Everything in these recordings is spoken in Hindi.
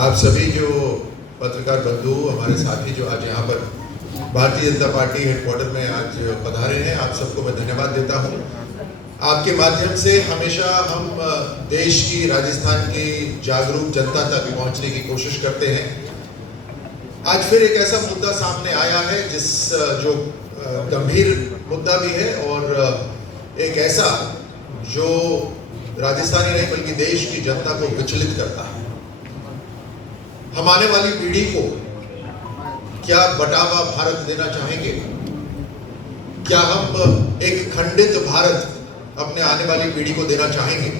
आप सभी जो पत्रकार बंधु, हमारे साथी जो आज यहाँ पर भारतीय जनता पार्टी हेडक्वार्टर में आज पधारे हैं, आप सबको मैं धन्यवाद देता हूँ। आपके माध्यम से हमेशा हम देश की, राजस्थान की जागरूक जनता तक पहुँचने की कोशिश करते हैं। आज फिर एक ऐसा मुद्दा सामने आया है जो गंभीर मुद्दा भी है और एक ऐसा जो राजस्थानी नहीं बल्कि देश की जनता को विचलित करता है। हम आने वाली पीढ़ी को क्या बटावा भारत देना चाहेंगे? क्या हम एक खंडित भारत अपने आने वाली पीढ़ी को देना चाहेंगे?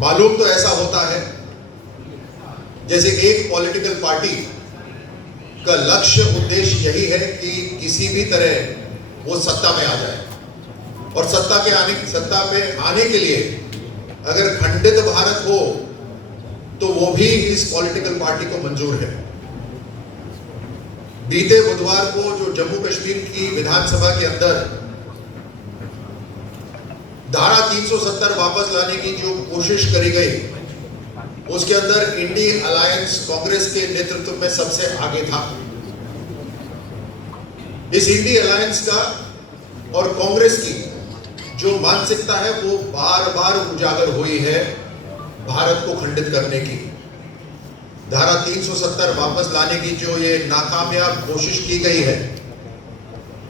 मालूम तो ऐसा होता है जैसे एक पॉलिटिकल पार्टी का लक्ष्य, उद्देश्य यही है कि किसी भी तरह वो सत्ता में आ जाए और सत्ता पे आने के लिए अगर खंडित भारत हो तो वो भी इस पॉलिटिकल पार्टी को मंजूर है। बीते बुधवार को जो जम्मू कश्मीर की विधानसभा के अंदर धारा 370 वापस लाने की जो कोशिश करी गई, उसके अंदर इंडी अलायंस कांग्रेस के नेतृत्व में सबसे आगे था। इस इंडी अलायंस का और कांग्रेस की जो मानसिकता है वो बार बार उजागर हुई है भारत को खंडित करने की। धारा 370 वापस लाने की जो ये नाकामयाब कोशिश की गई है,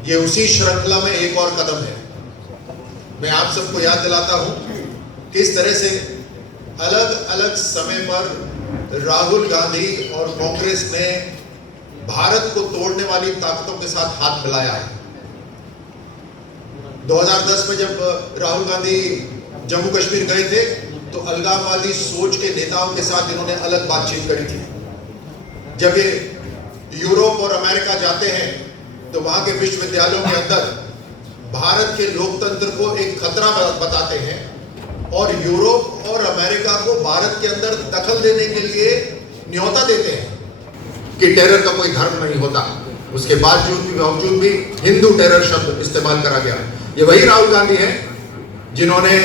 ये उसी श्रृंखला में एक और कदम है। मैं आप सबको याद दिलाता हूं किस तरह से अलग अलग समय पर राहुल गांधी और कांग्रेस ने भारत को तोड़ने वाली ताकतों के साथ हाथ मिलाया है। 2010 में जब राहुल गांधी जम्मू कश्मीर गए थे तो अलगाववादी सोच के नेताओं के साथ इन्होंने अलग बातचीत करी थी। जब ये यूरोप और अमेरिका जाते हैं तो वहां के विश्वविद्यालयों के अंदर भारत के लोकतंत्र को एक खतरा बताते हैं और यूरोप और अमेरिका को भारत के अंदर दखल देने के लिए न्योता देते हैं कि टेरर का कोई धर्म नहीं होता। उसके बावजूद भी हिंदू टेरर शब्द इस्तेमाल करा गया। ये वही राहुल गांधी हैं जिन्होंने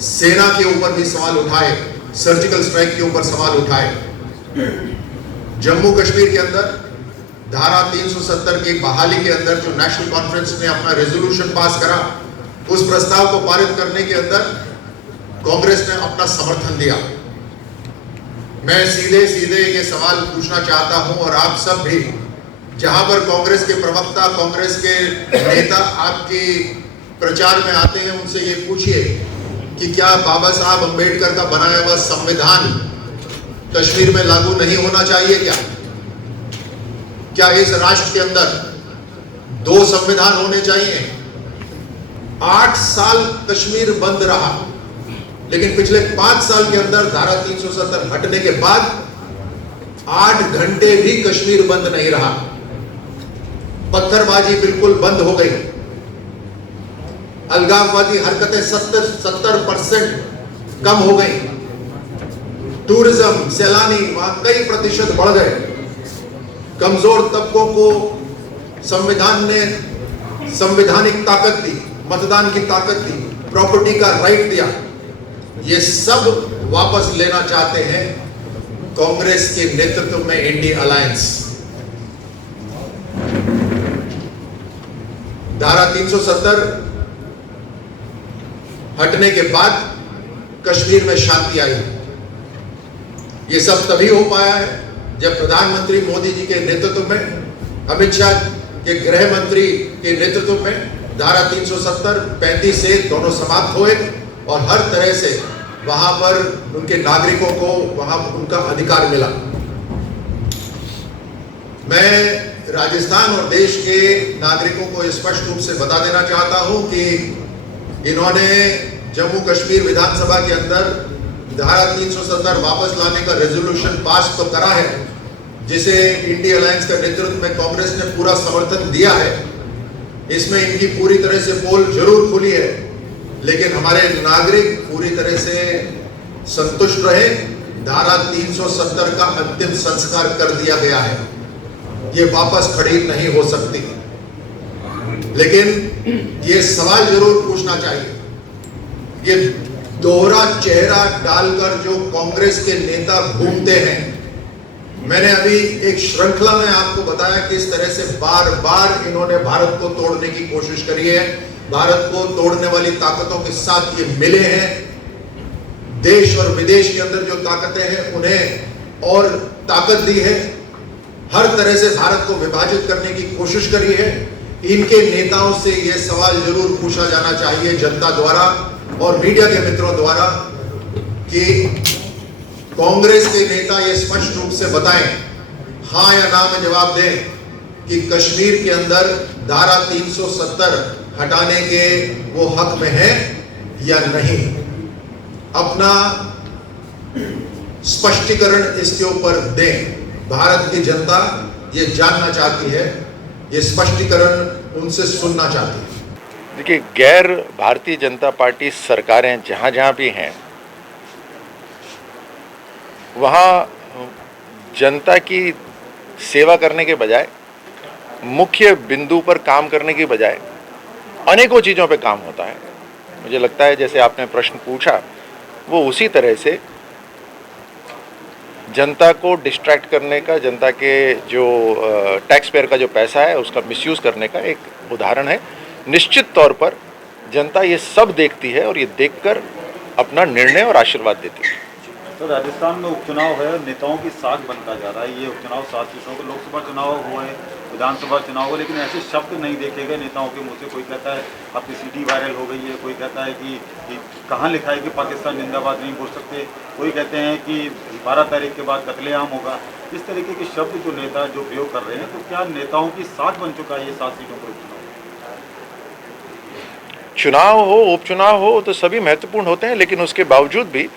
सेना के ऊपर भी सवाल उठाए, सर्जिकल स्ट्राइक के ऊपर सवाल उठाए। जम्मू कश्मीर के अंदर धारा 370 की बहाली के अंदर जो नेशनल कॉन्फ्रेंस ने अपना रेजोल्यूशन पास करा, उस प्रस्ताव को पारित करने के अंदर कांग्रेस ने अपना समर्थन दिया। मैं सीधे ये सवाल पूछना चाहता हूं और आप सब भी, जहां पर कांग्रेस के प्रवक्ता, कांग्रेस के नेता आपकी प्रचार में आते हैं, उनसे ये पूछिए कि क्या बाबा साहब अंबेडकर का बनाया हुआ संविधान कश्मीर में लागू नहीं होना चाहिए? क्या इस राष्ट्र के अंदर 2 संविधान होने चाहिए? 8 साल कश्मीर बंद रहा, लेकिन पिछले 5 साल के अंदर धारा 370 हटने के बाद 8 घंटे भी कश्मीर बंद नहीं रहा। पत्थरबाजी बिल्कुल बंद हो गई। अलगाववादी हरकतें 70% कम हो गई। टूरिज्म, सैलानी वहां कई प्रतिशत बढ़ गए। कमजोर तबकों को संविधान ने संवैधानिक ताकत दी, मतदान की ताकत दी, प्रॉपर्टी का राइट दिया। ये सब वापस लेना चाहते हैं कांग्रेस के नेतृत्व में इंडी अलायंस। धारा 370 हटने के बाद कश्मीर में शांति आई। ये सब तभी हो पाया है जब प्रधानमंत्री मोदी जी के नेतृत्व में, अमित शाह के गृह मंत्री के नेतृत्व में धारा 370, 35 से दोनों समाप्त हुए और हर तरह से वहां पर उनके नागरिकों को वहां उनका अधिकार मिला। मैं राजस्थान और देश के नागरिकों को स्पष्ट रूप से बता देना चाहता हूं कि इन्होंने जम्मू कश्मीर विधानसभा के अंदर धारा 370 वापस लाने का रेजोल्यूशन पास तो करा है, जिसे इंडी अलायंस का नेतृत्व में कांग्रेस ने पूरा समर्थन दिया है। इसमें इनकी पूरी तरह से पोल जरूर खुली है, लेकिन हमारे नागरिक पूरी तरह से संतुष्ट रहे। धारा 370 का अंतिम संस्कार कर दिया गया है, ये वापस खड़ी नहीं हो सकती। लेकिन ये सवाल जरूर पूछना चाहिए, ये दोहरा चेहरा डालकर जो कांग्रेस के नेता घूमते हैं, मैंने अभी एक श्रृंखला में आपको बताया किस तरह से बार बार इन्होंने भारत को तोड़ने की कोशिश करी है। भारत को तोड़ने वाली ताकतों के साथ ये मिले हैं। देश और विदेश के अंदर जो ताकतें हैं उन्हें और ताकत दी है। हर तरह से भारत को विभाजित करने की कोशिश करी है। इनके नेताओं से यह सवाल जरूर पूछा जाना चाहिए जनता द्वारा और मीडिया के मित्रों द्वारा कि कांग्रेस के नेता ये स्पष्ट रूप से बताएं, हां या ना में जवाब दें कि कश्मीर के अंदर धारा 370 हटाने के वो हक में है या नहीं। अपना स्पष्टीकरण इसके ऊपर दें। भारत की जनता ये जानना चाहती है, ये स्पष्टीकरण उनसे सुनना चाहती है। देखिए, गैर भारतीय जनता पार्टी सरकारें जहाँ जहाँ भी हैं वहाँ जनता की सेवा करने के बजाय, मुख्य बिंदु पर काम करने की बजाय अनेकों चीज़ों पे काम होता है। मुझे लगता है जैसे आपने प्रश्न पूछा वो उसी तरह से जनता को डिस्ट्रैक्ट करने का, जनता के जो टैक्स पेयर का जो पैसा है उसका मिसयूज़ करने का एक उदाहरण है। निश्चित तौर पर जनता ये सब देखती है और ये देखकर अपना निर्णय और आशीर्वाद देती है। तो राजस्थान में उपचुनाव है, नेताओं की साख बनता जा रहा है। ये उपचुनाव 7 सीटों के लोकसभा चुनाव हुए हैं, विधानसभा चुनाव हुए, लेकिन ऐसे शब्द नहीं देखे गए नेताओं के मुंह से। कोई कहता है आपकी सीडी वायरल हो गई है, कोई कहता है कि कहाँ लिखा है कि पाकिस्तान जिंदाबाद नहीं बोल सकते, कोई कहते हैं कि 12 तारीख के बाद कत्लेआम होगा। इस तरीके के शब्द जो नेता जो प्रयोग कर रहे हैं, तो क्या नेताओं की साख बन चुका है ये 7 सीटों पर उपचुनाव? चुनाव हो, उपचुनाव हो तो सभी महत्वपूर्ण होते हैं, लेकिन उसके बावजूद भी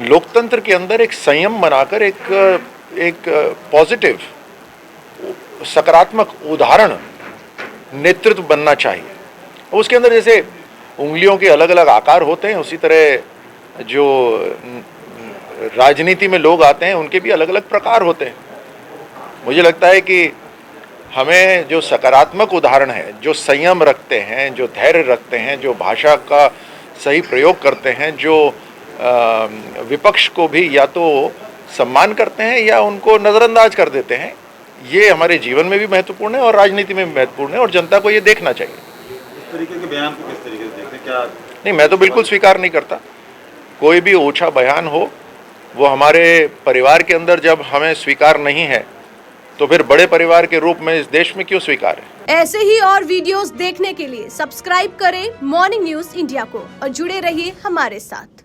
लोकतंत्र के अंदर एक संयम बनाकर एक पॉजिटिव, सकारात्मक उदाहरण नेतृत्व बनना चाहिए। उसके अंदर जैसे उंगलियों के अलग अलग आकार होते हैं, उसी तरह जो राजनीति में लोग आते हैं उनके भी अलग अलग प्रकार होते हैं। मुझे लगता है कि हमें जो सकारात्मक उदाहरण है, जो संयम रखते हैं, जो धैर्य रखते हैं, जो भाषा का सही प्रयोग करते हैं, जो विपक्ष को भी या तो सम्मान करते हैं या उनको नज़रअंदाज कर देते हैं, ये हमारे जीवन में भी महत्वपूर्ण है और राजनीति में भी महत्वपूर्ण है और जनता को ये देखना चाहिए। इस तरीके के बयान को किस तरीके से देखते हैं? क्या नहीं, मैं तो बिल्कुल स्वीकार नहीं करता। कोई भी ओछा बयान हो, वो हमारे परिवार के अंदर जब हमें स्वीकार नहीं है तो फिर बड़े परिवार के रूप में इस देश में क्यों स्वीकार है। ऐसे ही और वीडियोस देखने के लिए सब्सक्राइब करें मॉर्निंग न्यूज इंडिया को और जुड़े रहिए हमारे साथ।